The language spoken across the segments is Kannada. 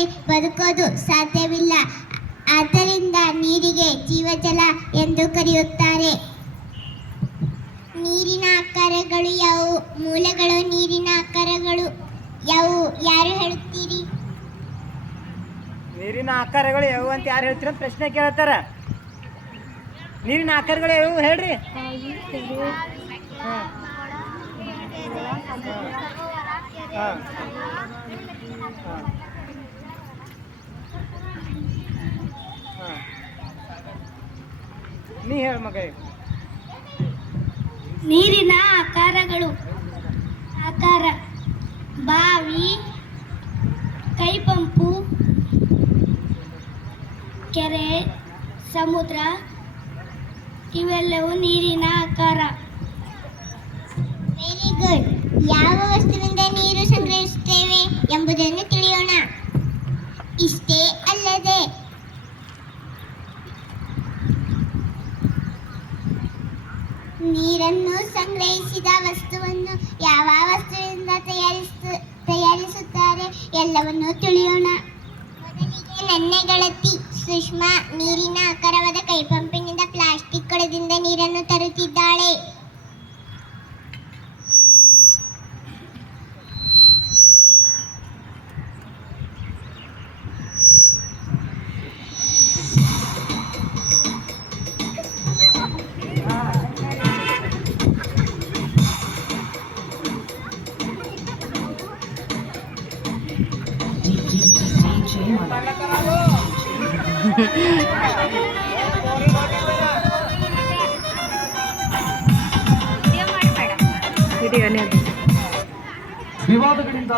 ಇಲ್ಲದೆ ಬದುಕೋದು ಸಾಧ್ಯವಿಲ್ಲ. ಆದ್ದರಿಂದ ನೀರಿಗೆ ಜೀವಜಲ ಎಂದು ಕರೆಯುತ್ತಾರೆ. ನೀರಿನ ಆಕಾರಗಳು ಯಾವುವು? ಮೂಲಗಳು ನೀರಿನ ಆಕಾರಗಳು ಯಾವುವು? ಯಾರು ಹೇಳುತ್ತೀರಿ? ನೀರಿನ ಆಕಾರಗಳು ಯಾವುವು ಅಂತ ಯಾರು ಹೇಳ್ತೀರ ಪ್ರಶ್ನೆ ಕೇಳ್ತಾರ. ನೀರಿನ ಆಕಾರಗಳು ಯಾವುವು ಹೇಳ್ರಿ. ನೀ ಹೇಳ ಮಗ. ನೀರಿನ ಆಕಾರಗಳು: ಆಕಾರ, ಬಾವಿ, ಕೈಪಂಪು, ಕೆರೆ, ಸಮುದ್ರ ಇವೆಲ್ಲವೂ ನೀರಿನ ಆಕಾರ. Very good. ಯಾವ ವಸ್ತುವಿನಿಂದ ನೀರು ಸಂಗ್ರಹಿಸುತ್ತೇವೆ ಎಂಬುದನ್ನು ತಿಳಿಯೋಣ. ಇಷ್ಟೇ ಅಲ್ಲದೆ ನೀರನ್ನು ಸಂಗ್ರಹಿಸಿದ ವಸ್ತುವನ್ನು ಯಾವ ವಸ್ತುವಿನಿಂದ ತಯಾರಿಸುತ್ತಾರೆ ಎಲ್ಲವನ್ನೂ ತಿಳಿಯೋಣ. ಮೊದಲಿಗೆ ನನ್ನ ಗೆಳತಿ ಸುಷ್ಮಾ ನೀರಿನ ಆಕಾರವಾದ ಕೈಪಂಪಿನಿಂದ ಪ್ಲಾಸ್ಟಿಕ್ ಕೊಳದಿಂದ ನೀರನ್ನು ತರುತ್ತಿದ್ದಾಳೆ. ವಿವಾದಗಳಿಂದ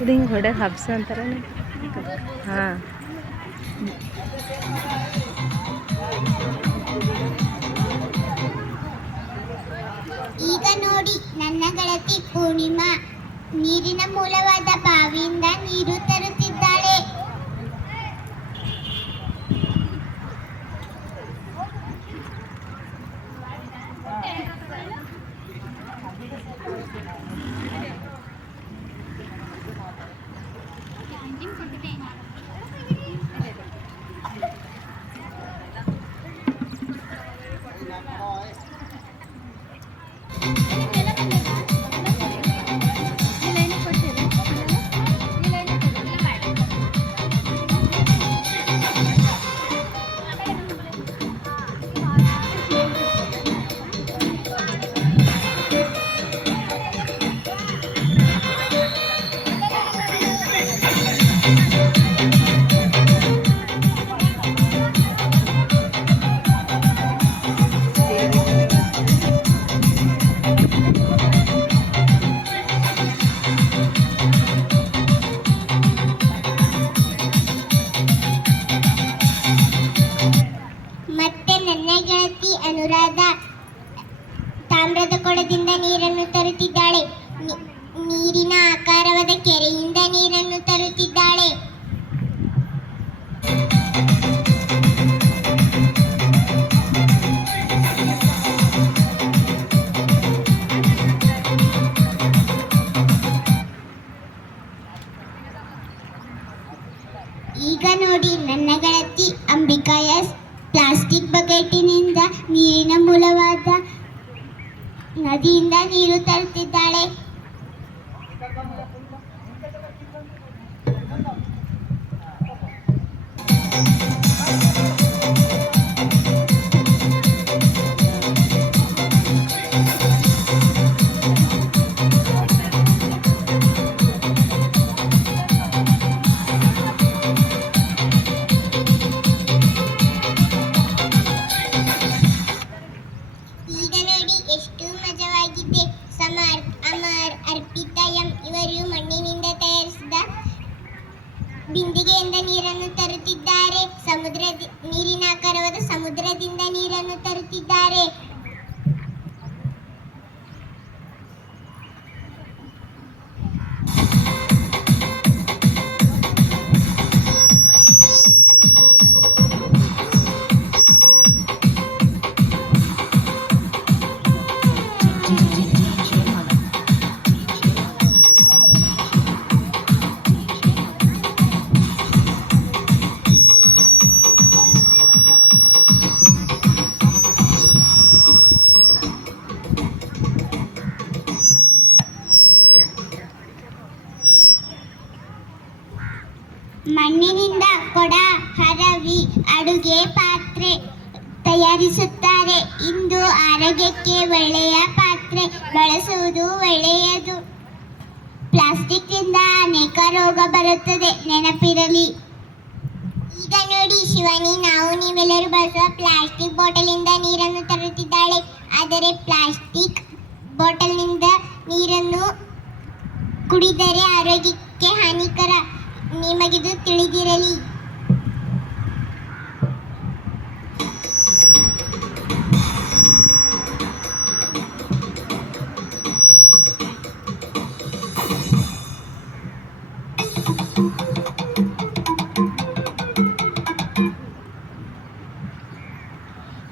ಇದು ಹಿಂಗೆ ಹೊಡೆ ಹಬ್ಸ ಅಂತಾರ. ಹಾಂ, ಈಗ ನೋಡಿ, ನನ್ನ ಗೆಳತಿ ಪೂರ್ಣಿಮಾ ನೀರಿನ ಮೂಲವಾದ ಬಾವಿಯಿಂದ ನೀರು ತರುತ್ತಿದ್ದಾಳೆ. ಮತ್ತೆ ನನ್ನ ಗೆಳತಿ ಅನುರಾಧ ತಾಮ್ರದ ಕೊಡದಿಂದ ನೀರನ್ನು ತರುತ್ತಿದ್ದಾಳೆ. ನೀರಿನ ಆಕಾರವಾದ ಕೆರೆಯಿಂದ ನೀರನ್ನು ತರುತ್ತಿದ್ದಾಳೆ. ಈಗ ನೋಡಿ, ನನ್ನ ಗೆಳತಿ ಅಂಬಿಕಾ ಎಸ್ ಪ್ಲಾಸ್ಟಿಕ್ ಬಕೆಟಿನಿಂದ ನೀರಿನ ಮೂಲವಾದ ನದಿಯಿಂದ ನೀರು ತರುತ್ತಿದ್ದಾಳೆ. ಈಗ ನೋಡಿ, ಎಷ್ಟು ಮಜವಾಗಿದೆ. ಸಮರ್, ಅಮರ್, ಅರ್ಪಿತಾ ಎಂ ಇವರು ಮಣ್ಣಿನಿಂದ ತಯಾರಿಸಿದ ಬಿಂದಿಗೆಯಿಂದ ನೀರನ್ನು ತರುತ್ತಿದ್ದಾರೆ. ನೀರಿನ ಆಕಾರವಾದ ಸಮುದ್ರದಿಂದ ನೀರನ್ನು ತರುತ್ತಿದ್ದಾರೆ. ಮಣ್ಣಿನಿಂದ ಕೊಡ, ಹರವಿ, ಅಡುಗೆ ಪಾತ್ರೆ ತಯಾರಿಸುತ್ತಾರೆ. ಇಂದು ಆರೋಗ್ಯಕ್ಕೆ ಒಳ್ಳೆಯ ಪಾತ್ರೆ ಬಳಸುವುದು ಒಳ್ಳೆಯದು. ಪ್ಲಾಸ್ಟಿಕ್ನಿಂದ ಅನೇಕ ರೋಗ ಬರುತ್ತದೆ, ನೆನಪಿರಲಿ. ಈಗ ನೋಡಿ ಶಿವಾನಿ, ನಾವು ನೀವೆಲ್ಲರೂ ಬಳಸುವ ಪ್ಲಾಸ್ಟಿಕ್ ಬಾಟಲಿಂದ ನೀರನ್ನು ತರುತ್ತಿದ್ದಾಳೆ. ಆದರೆ ಪ್ಲಾಸ್ಟಿಕ್ ಬಾಟಲ್ನಿಂದ ನೀರನ್ನು ಕುಡಿದರೆ ಆರೋಗ್ಯಕ್ಕೆ ಹಾನಿಕರ, ನಿಮಗಿದು ತಿಳಿದಿರಲಿ.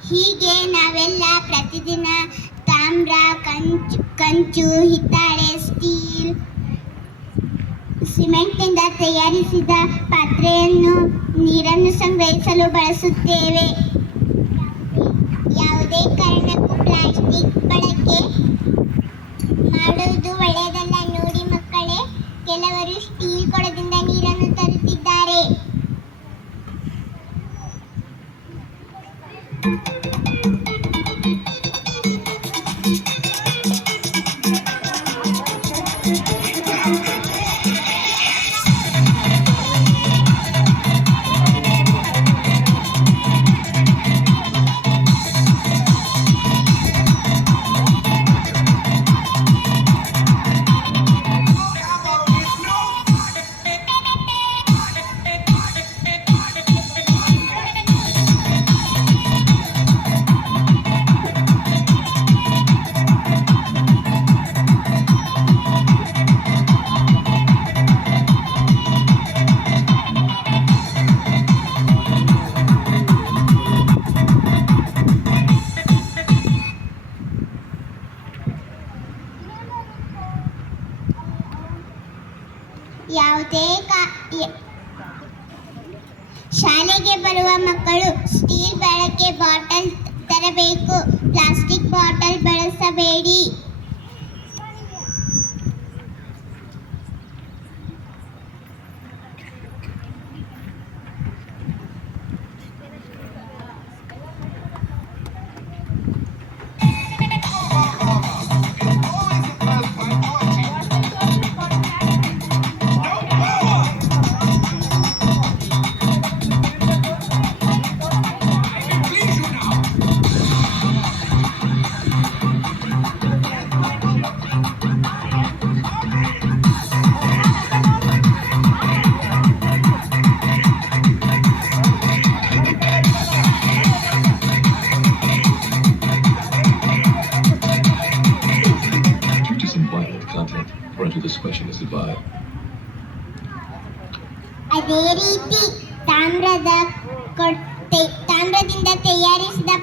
ಹೀಗೆ ನಾವೆಲ್ಲ ಪ್ರತಿದಿನ ತಾಮ್ರ, ಕಂಚು, ಹಿತ್ತಾಳೆ, ಸ್ಟೀಲ್, ಸಿಮೆಂಟ್ನಿಂದ ತಯಾರಿಸಿದ ಪಾತ್ರೆಯನ್ನು ನೀರನ್ನು ಸಂಗ್ರಹಿಸಲು ಬಳಸುತ್ತೇವೆ. ಯಾವುದೇ ಕಾರಣಕ್ಕೂ ಪ್ಲಾಸ್ಟಿಕ್ ಬಳಕೆ ಮಾಡುವುದು ಒಳ್ಳೆಯದಲ್ಲ. ನೋಡಿ ಮಕ್ಕಳೇ, ಕೆಲವರು ಸ್ಟೀಲ್ ಕೊಡದಿಂದ ನೀರನ್ನು ತರುತ್ತಿದ್ದಾರೆ. ಶಾಲೆಗೆ ಬರುವ ಮಕ್ಕಳು ಸ್ಟೀಲ್ ಬಳಕೆ ಬಾಟಲ್ ತರಬೇಕು, ಪ್ಲಾಸ್ಟಿಕ್ ಬಾಟಲ್ ಬಳಸಬೇಡಿ. ಅದೇ ರೀತಿ ತಾಮ್ರದ